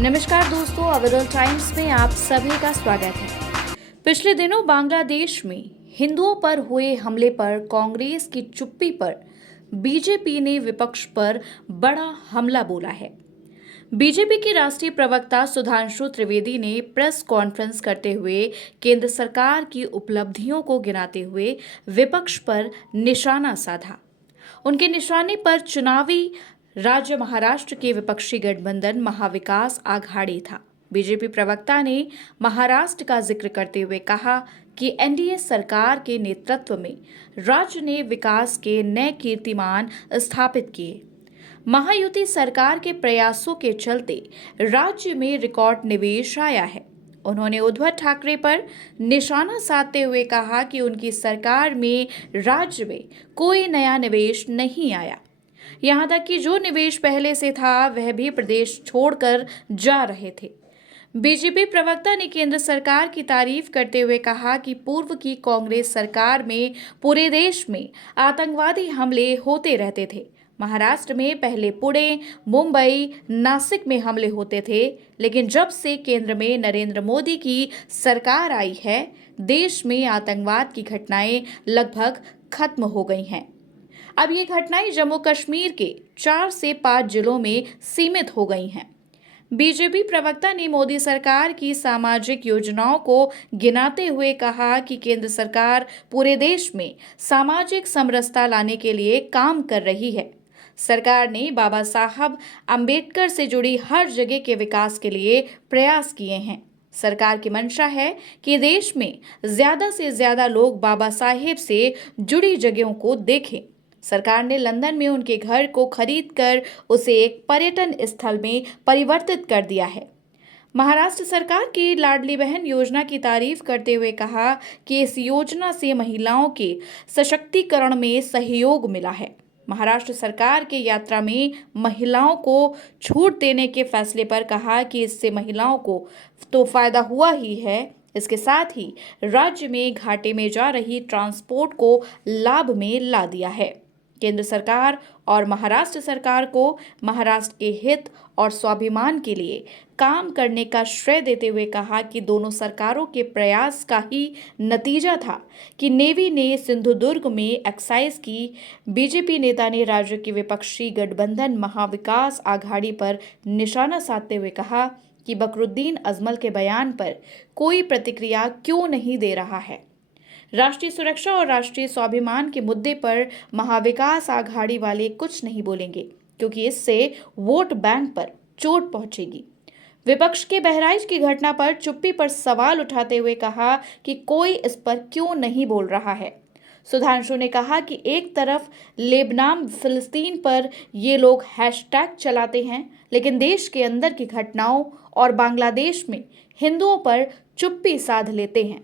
नमस्कार दोस्तों, अवधल टाइम्स में आप सभी का स्वागत है। पिछले दिनों बांग्लादेश में हिंदुओं पर हुए हमले पर कांग्रेस की चुप्पी पर बीजेपी ने विपक्ष पर बड़ा हमला बोला है। बीजेपी की राष्ट्रीय प्रवक्ता सुधांशु त्रिवेदी ने प्रेस कॉन्फ्रेंस करते हुए केंद्र सरकार की उपलब्धियों को गिनाते हुए विपक्ष पर निशाना साधा। उनके निशाने पर चुनावी राज्य महाराष्ट्र के विपक्षी गठबंधन महाविकास आघाड़ी था। बीजेपी प्रवक्ता ने महाराष्ट्र का जिक्र करते हुए कहा कि एनडीए सरकार के नेतृत्व में राज्य ने विकास के नए कीर्तिमान स्थापित किए। महायुति सरकार के प्रयासों के चलते राज्य में रिकॉर्ड निवेश आया है। उन्होंने उद्धव ठाकरे पर निशाना साधते हुए कहा कि उनकी सरकार में राज्य में कोई नया निवेश नहीं आया। यहां तक कि जो निवेश पहले से था वह भी प्रदेश छोड़कर जा रहे थे। बीजेपी प्रवक्ता ने केंद्र सरकार की तारीफ करते हुए कहा कि पूर्व की कांग्रेस सरकार में पूरे देश में आतंकवादी हमले होते रहते थे। महाराष्ट्र में पहले पुणे, मुंबई, नासिक में हमले होते थे, लेकिन जब से केंद्र में नरेंद्र मोदी की सरकार आई है, देश में आतंकवाद की घटनाएं लगभग खत्म हो गई हैं। अब ये घटनाएं जम्मू कश्मीर के 4 से 5 जिलों में सीमित हो गई हैं। बीजेपी प्रवक्ता ने मोदी सरकार की सामाजिक योजनाओं को गिनाते हुए कहा कि केंद्र सरकार पूरे देश में सामाजिक समरसता लाने के लिए काम कर रही है। सरकार ने बाबा साहब अंबेडकर से जुड़ी हर जगह के विकास के लिए प्रयास किए हैं। सरकार की मंशा है कि देश में ज्यादा से ज्यादा लोग बाबा साहेब से जुड़ी जगहों को देखें। सरकार ने लंदन में उनके घर को खरीदकर उसे एक पर्यटन स्थल में परिवर्तित कर दिया है। महाराष्ट्र सरकार की लाडली बहन योजना की तारीफ करते हुए कहा कि इस योजना से महिलाओं के सशक्तिकरण में सहयोग मिला है। महाराष्ट्र सरकार के यात्रा में महिलाओं को छूट देने के फैसले पर कहा कि इससे महिलाओं को तो फायदा हुआ ही है, इसके साथ ही राज्य में घाटे में जा रही ट्रांसपोर्ट को लाभ में ला दिया है। केंद्र सरकार और महाराष्ट्र सरकार को महाराष्ट्र के हित और स्वाभिमान के लिए काम करने का श्रेय देते हुए कहा कि दोनों सरकारों के प्रयास का ही नतीजा था कि नेवी ने सिंधुदुर्ग में एक्साइज की। बीजेपी नेता ने राज्य की विपक्षी गठबंधन महाविकास आघाड़ी पर निशाना साधते हुए कहा कि बकरुद्दीन अजमल के बयान पर कोई प्रतिक्रिया क्यों नहीं दे रहा है। राष्ट्रीय सुरक्षा और राष्ट्रीय स्वाभिमान के मुद्दे पर महाविकास आघाड़ी वाले कुछ नहीं बोलेंगे, क्योंकि इससे वोट बैंक पर चोट पहुंचेगी। विपक्ष के बहराइच की घटना पर चुप्पी पर सवाल उठाते हुए कहा कि कोई इस पर क्यों नहीं बोल रहा है। सुधांशु ने कहा कि एक तरफ लेबनान फिलिस्तीन पर ये लोग हैशटैग चलाते हैं, लेकिन देश के अंदर की घटनाओं और बांग्लादेश में हिंदुओं पर चुप्पी साध लेते हैं।